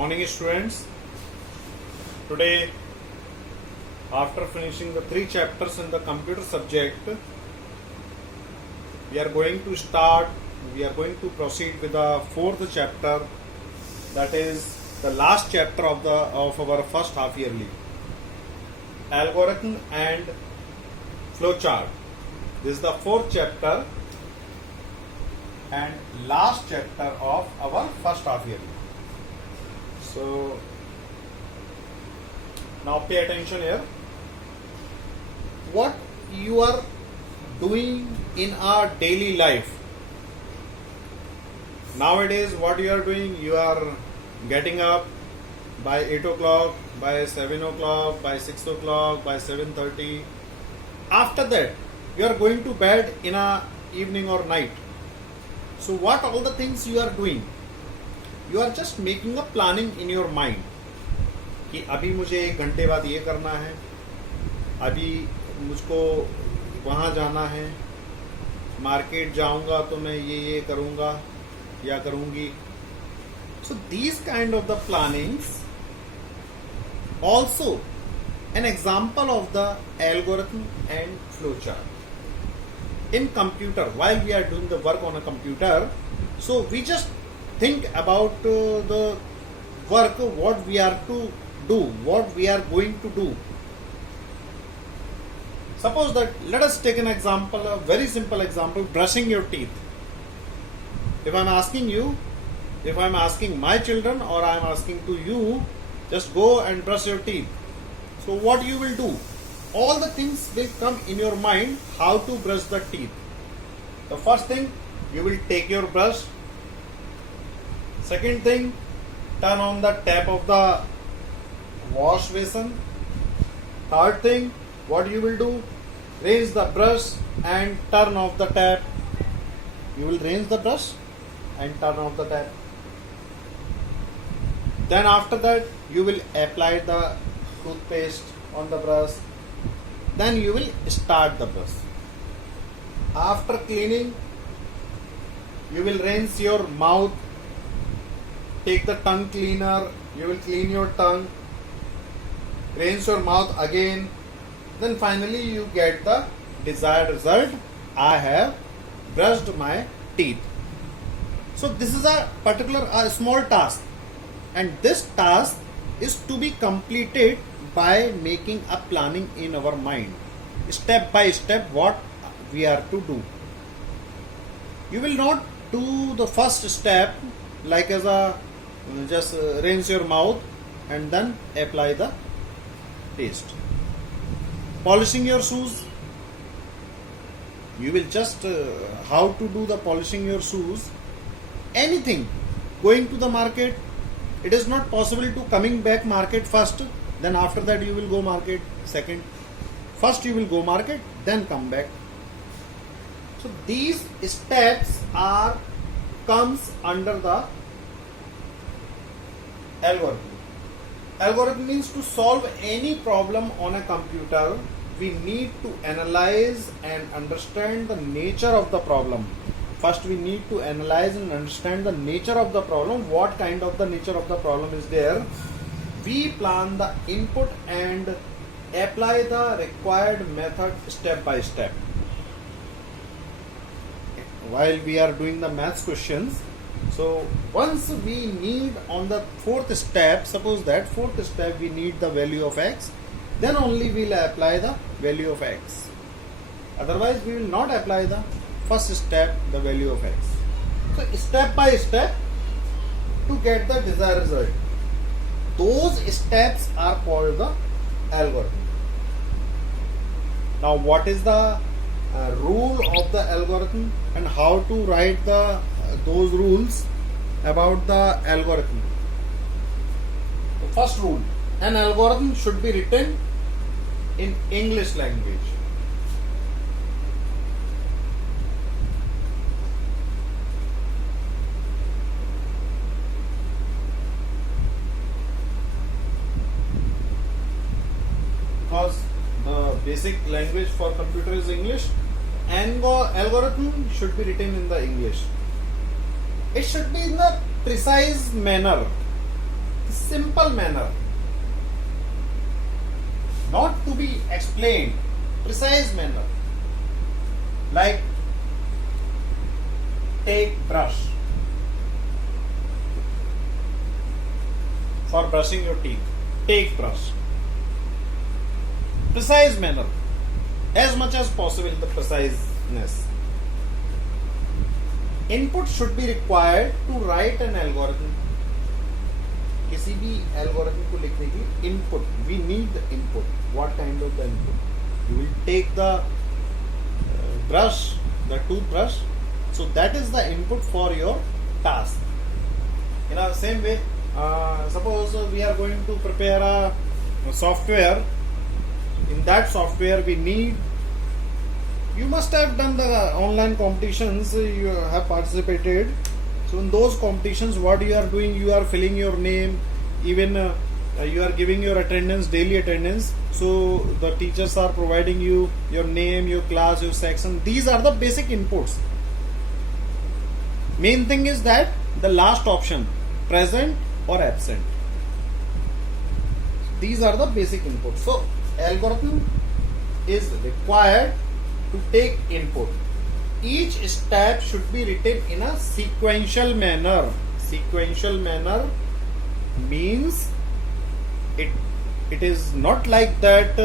Morning students. Today, after finishing the 3 chapters in the computer subject, we are going to proceed with the 4th chapter, that is the last chapter of our first half yearly, algorithm and flowchart. This is the 4th chapter and last chapter of our first half yearly. So now pay attention here. What you are doing in our daily life nowadays, what you are doing, you are getting up by 8 o'clock, by 7 o'clock, by 6 o'clock, by 7:30. After that you are going to bed in a evening or night. So what all the things you are doing? You are just making a planning in your mind कि अभी मुझे 1 घंटे बाद ये करना है, अभी मुझको वहाँ जाना है, मार्केट जाऊंगा तो मैं ये करूंगा या करूंगी. So these kind of the plannings also an example of the algorithm and flowchart. In computer, while we are doing the work on a computer, so we just think about the work, what we are to do, what we are going to do. Suppose that, let us take an example, a very simple example, brushing your teeth. If I am asking you, if I am asking my children or I am asking to you, just go and brush your teeth. So what you will do? All the things will come in your mind how to brush the teeth. The first thing, you will take your brush. Second thing, turn on the tap of the wash basin. Third thing, what you will do? Raise the brush and turn off the tap. You will raise the brush and turn off the tap. Then after that, you will apply the toothpaste on the brush. Then you will start the brush. After cleaning, you will rinse your mouth. Take the tongue cleaner, you will clean your tongue, rinse your mouth again. Then finally you get the desired result. I have brushed my teeth. So this is a small task, and this task is to be completed by making a planning in our mind, step by step what we are to do. You will not do the first step like as a just rinse your mouth and then apply the paste. Polishing your shoes, you will just how to do the polishing your shoes. Anything, going to the market, it is not possible to coming back market first, then after that you will go market second. First you will go market, then come back. So these steps comes under the algorithm. Algorithm means to solve any problem on a computer, we need to analyze and understand the nature of the problem. First we need to analyze and understand the nature of the problem, what kind of the nature of the problem is there. We plan the input and apply the required method step by step. While we are doing the maths questions, so once we need on the 4th step, suppose that 4th step we need the value of x, then only we will apply the value of x. Otherwise we will not apply the first step, the value of x. So step by step to get the desired result. Those steps are called the algorithm. Now what is the rule of the algorithm and how to write those rules about the algorithm? The first rule, an algorithm should be written in English language. Because the basic language for computer is English, and algorithm should be written in the English. It should be in the precise manner. simple manner, not to be explained, precise manner, like take brush for brushing your teeth. Take brush. Precise manner, as much as possible, the preciseness. Input should be required to write an algorithm. किसी भी algorithm को लिखने के लिए input, we need the input. What kind of the input? You will take the brush, the toothbrush. So that is the input for your task. In the same way, suppose we are going to prepare a software. In that software we need, you must have done the online competitions, you have participated. So in those competitions, what you are doing, you are filling your name, even you are giving your attendance, daily attendance. So the teachers are providing you your name, your class, your section. These are the basic inputs. Main thing is that the last option, present or absent. These are the basic inputs. So algorithm is required to take input. Each step should be written in a sequential manner. Sequential manner means it is not like that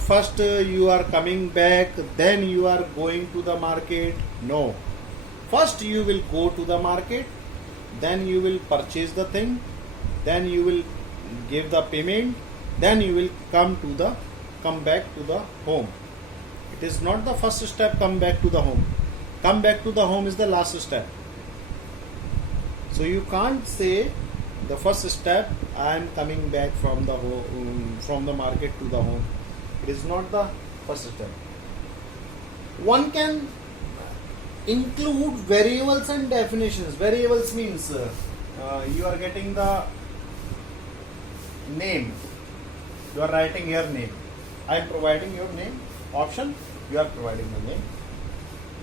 first you are coming back, then you are going to the market. No. First you will go to the market, then you will purchase the thing, then you will give the payment, then you will come back to the home. It is not the first step, come back to the home. Come back to the home is the last step. So you can't say the first step, I am coming back from the market to the home. It is not the first step. One can include variables and definitions. Variables means you are getting the name. You are writing your name. I am providing your name. Option, you are providing the name.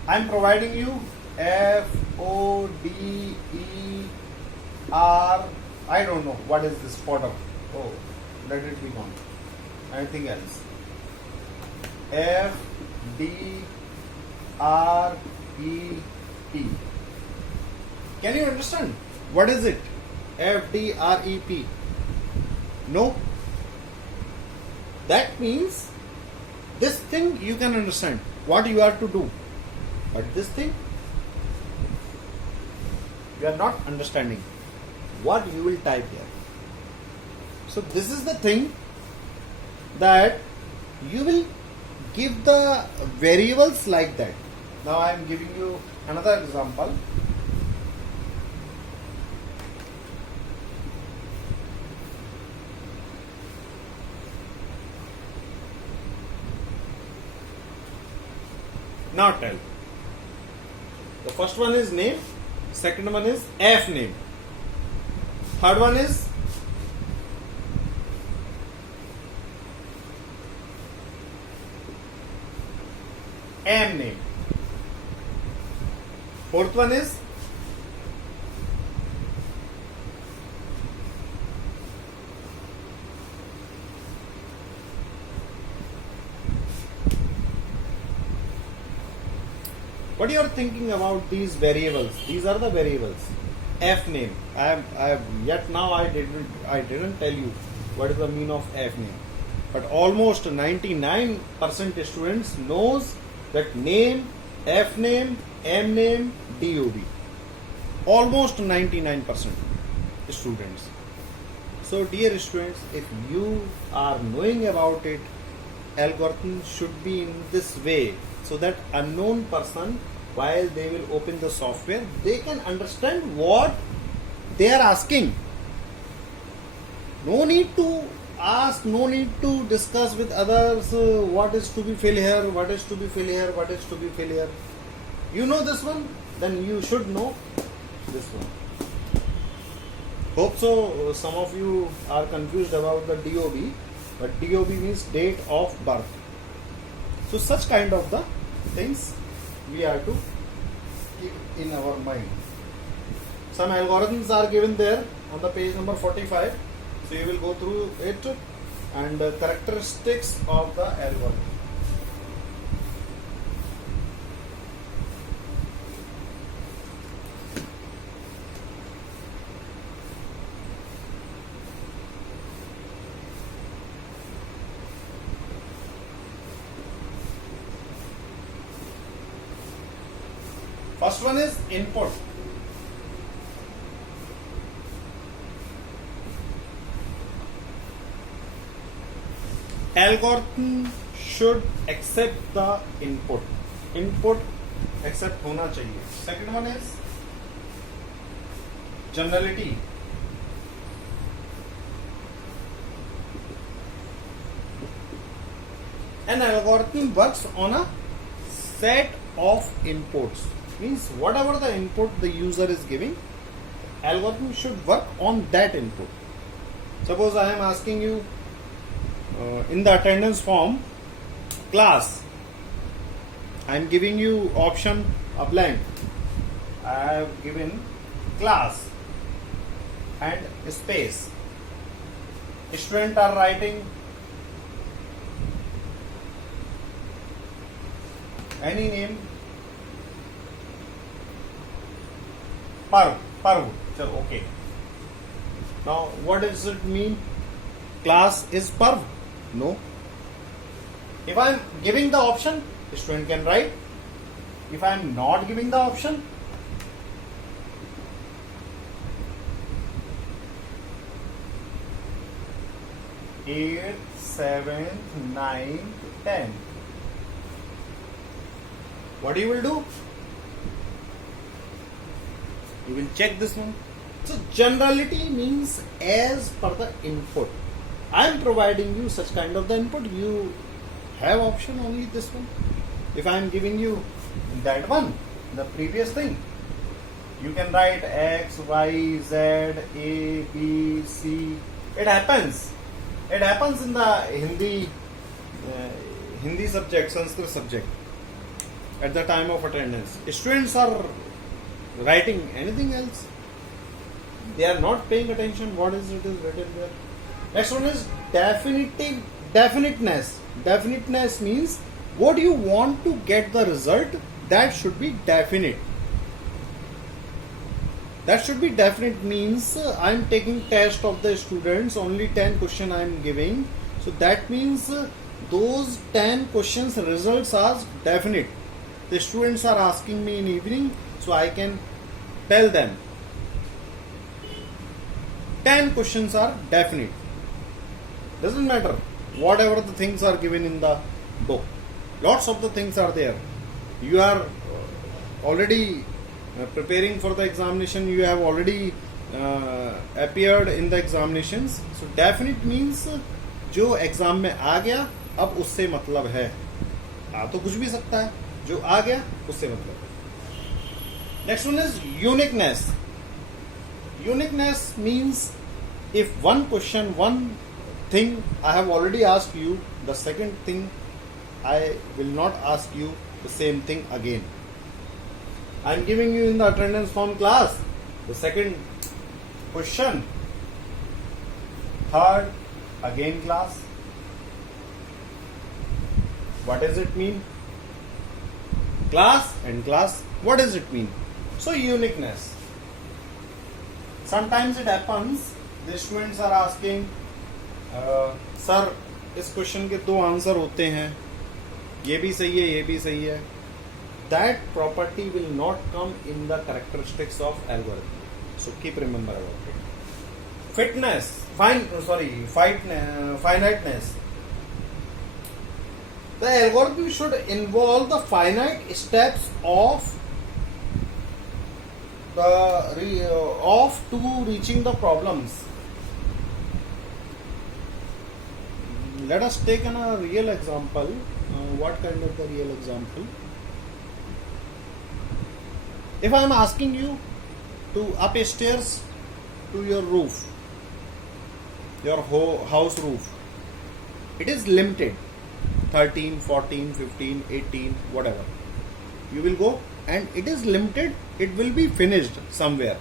I am providing you FODER. I don't know what is this fodder. Oh, let it be gone. Anything else? FDREP. Can you understand? What is it? FDREP. No. That means this thing you can understand what you are to do, but this thing you are not understanding what you will type here. So this is the thing that you will give the variables like that. Now I am giving you another example. Now tell. The first one is name, second one is F name, third one is M name, fourth one is what you are thinking about these variables. These are the variables. F name. I didn't tell you what is the meaning of F name. But almost 99% students knows that name, F name, M name, DOB. Almost 99% students. So dear students, if you are knowing about it, algorithm should be in this way, so that unknown person, while they will open the software, they can understand what they are asking. No need to ask, no need to discuss with others what is to be filled here, what is to be filled here, what is to be filled here. You know this one, then you should know this one. Hope so. Some of you are confused about the DOB, but DOB means date of birth. So such kind of the things we are to keep in our mind. Some algorithms are given there on the page number 45. So you will go through it and the characteristics of the algorithm. First one is input. Algorithm should accept the input. Input accept होना चाहिए. Second one is generality. An algorithm works on a set of inputs. Means whatever the input the user is giving, algorithm should work on that input. Suppose I am asking you in the attendance form class, I am giving you option a blank. I have given class and space. Students are writing any name. Parv. So, okay. Now, what does it mean? Class is Parv? No. If I am giving the option, the student can write. If I am not giving the option, eighth, 7th, 9th, 10th. What you will do? You will check this one. So generality means as per the input. I am providing you such kind of the input. You have option only this one. If I am giving you that one, the previous thing, you can write X, Y, Z, A, B, C. It happens. It happens in the Hindi subject, Sanskrit subject. At the time of attendance, students are writing anything else. They are not paying attention what is it is written there. Next one is definiteness. Definiteness means what you want to get the result, that should be definite. That should be definite means I am taking test of the students, only 10 questions I am giving. So that means those 10 questions results are definite. The students are asking me in evening, so I can tell them 10 questions are definite. Doesn't matter whatever the things are given in the book. Lots of the things are there. You are already preparing for the examination. You have already appeared in the examinations. So definite means जो exam में आ गया अब उससे मतलब है. आ तो कुछ भी सकता है, जो आ गया उससे मतलब है. Next one is uniqueness. Uniqueness means if one question, one thing I have already asked you, the second thing I will not ask you the same thing again. I am giving you in the attendance form class the second question, third again class. What does it mean? Class and class. What does it mean? So uniqueness. Sometimes it happens the students are asking sir इस question के दो answer होते हैं, ये भी सही है ये भी सही है. That property will not come in the characteristics of algorithm. So keep remember about it. Finiteness. The algorithm should involve the finite steps of to reaching the problems. Let us take a real example. What kind of the real example? If I am asking you to up stairs to your roof, your house roof, it is limited 13, 14, 15, 18, whatever. You will go and it is limited, it will be finished somewhere.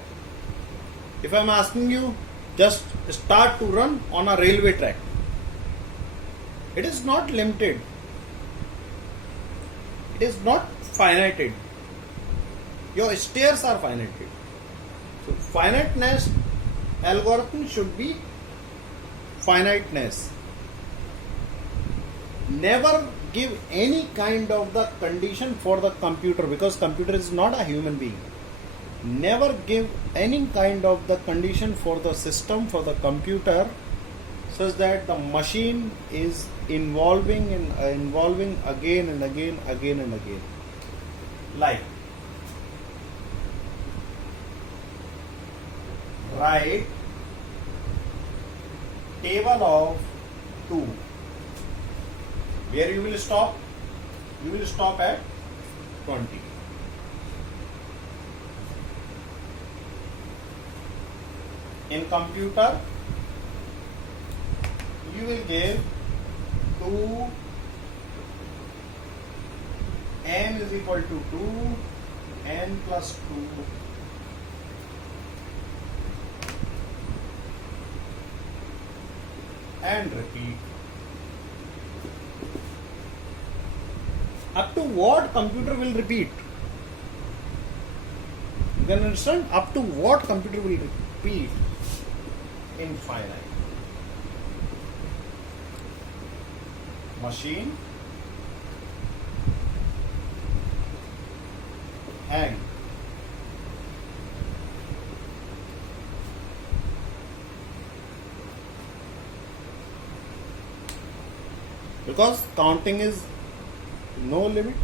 If I am asking you just start to run on a railway track. It is not limited. It is not finited. Your stairs are finited. So finiteness algorithm should be finiteness. Never give any kind of the condition for the computer, because computer is not a human being. Never give any kind of the condition for the system, for the computer, such that the machine is involving again and again. Like write table of 2. Where you will stop? You will stop at 20. In computer, you will give 2, n is equal to 2, n plus 2, and repeat. Up to what computer will repeat? You can understand? Up to what computer will repeat? Infinite. Machine hang. Because counting is no limit,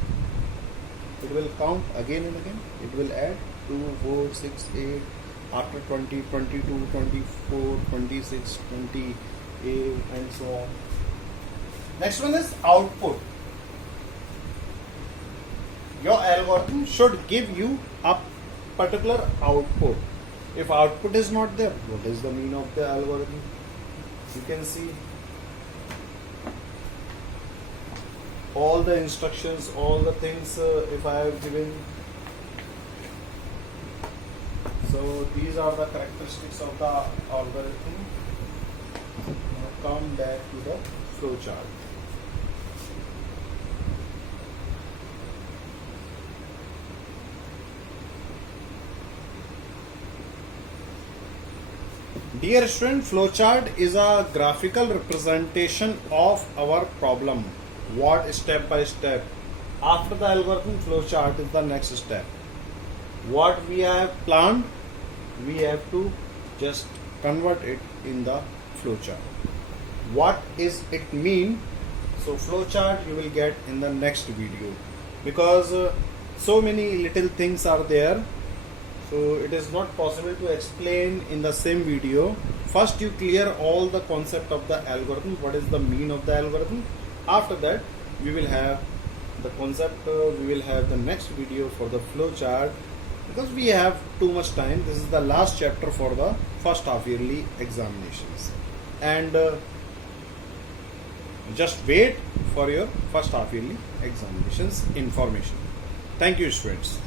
it will count again and again. It will add 2, 4, 6, 8, after 20, 22, 24, 26, 28, and so on. Next one is output. Your algorithm should give you a particular output. If output is not there, what is the mean of the algorithm? You can see all the instructions, all the things if I have given. So these are the characteristics of the algorithm. Now come back to the flow chart. Dear student, flowchart is a graphical representation of our problem. What step by step? After the algorithm, flowchart is the next step. What we have planned, we have to just convert it in the flowchart. What is it mean? So flowchart you will get in the next video, because so many little things are there. So it is not possible to explain in the same video. First you clear all the concept of the algorithm, what is the mean of the algorithm. After that we will have the concept, we will have the next video for the flow chart, because we have too much time. This is the last chapter for the first half yearly examinations, and just wait for your first half yearly examinations information. Thank you, students.